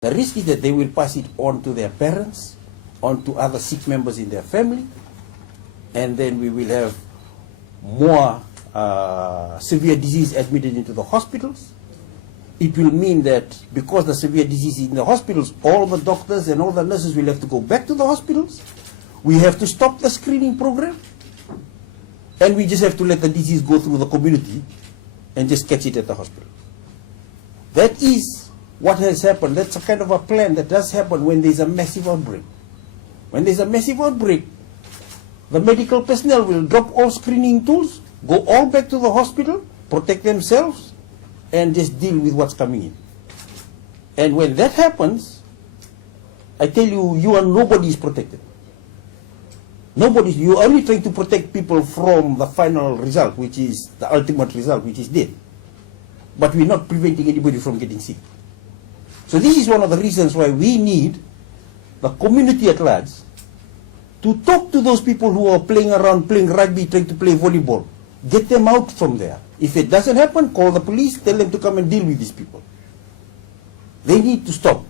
The risk is that they will pass it on to their parents, on to other sick members in their family, and then we will have more severe disease admitted into the hospitals. It will mean that because the severe disease is in the hospitals, all the doctors and all the nurses will have to go back to the hospitals. We have to stop the screening program, and we just have to let the disease go through the community and just catch it at the hospital. That is what has happened. That's a kind of a plan that does happen when there's a massive outbreak. When there's a massive outbreak, the medical personnel will drop all screening tools, go all back to the hospital, protect themselves, and just deal with what's coming in. And when that happens, I tell you, nobody is protected. Nobody. You're only trying to protect people from the final result, which is the ultimate result, which is death. But we're not preventing anybody from getting sick. So this is one of the reasons why we need the community at large to talk to those people who are playing around, playing rugby, trying to play volleyball. Get them out from there. If it doesn't happen, call the police, tell them to come and deal with these people. They need to stop.